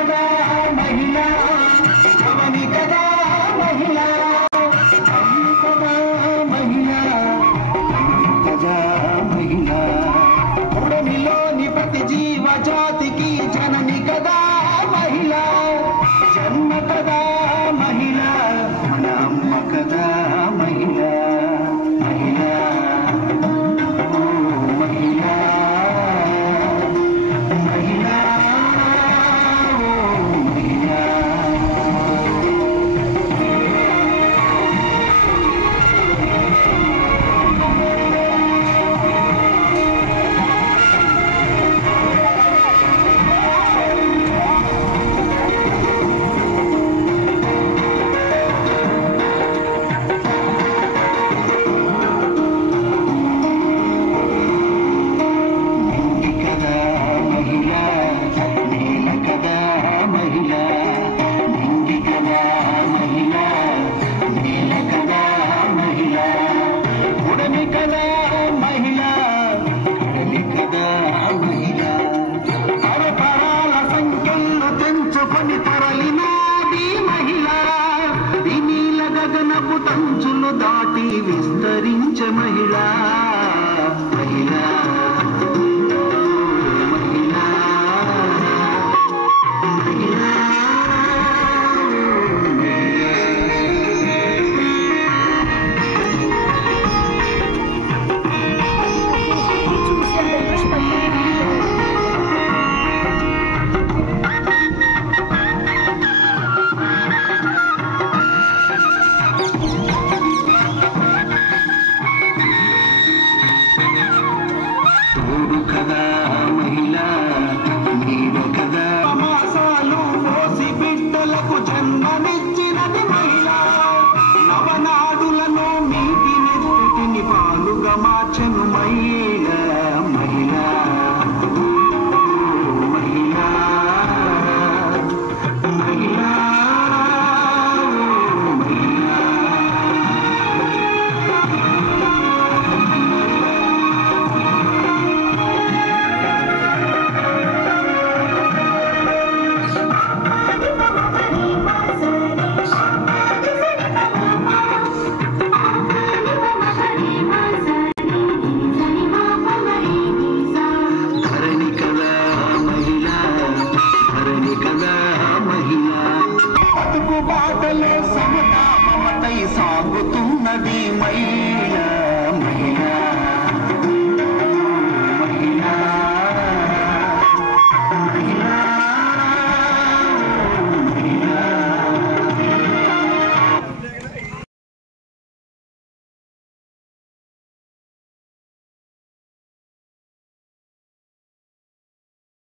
కదా మహిళ, అవని కదా మహిళ, అన్ని కదా మహిళ, కదా మహిళ, పుడమిలోని ప్రతి జీవ జాతికి జనని కదా మహిళ, జన్మ కదా మహిళ, మన అమ్మ కదా మహిళ. తంచులు దాటి విస్తరించే మహిళ, మహిళ, మహిళ, మహిళ. కదా మహిళ, నీవు కదా మాసాలు మోసి బిడ్డలకు జన్మనిచ్చినది మహిళ, నవనాడులను నీటి నెత్తిని పాలుగా మార్చెను మహిళ, మహిళ, మహిళ, మహిళ. బాటలే సమతా మమతై సాగుతున్నది మహిళ.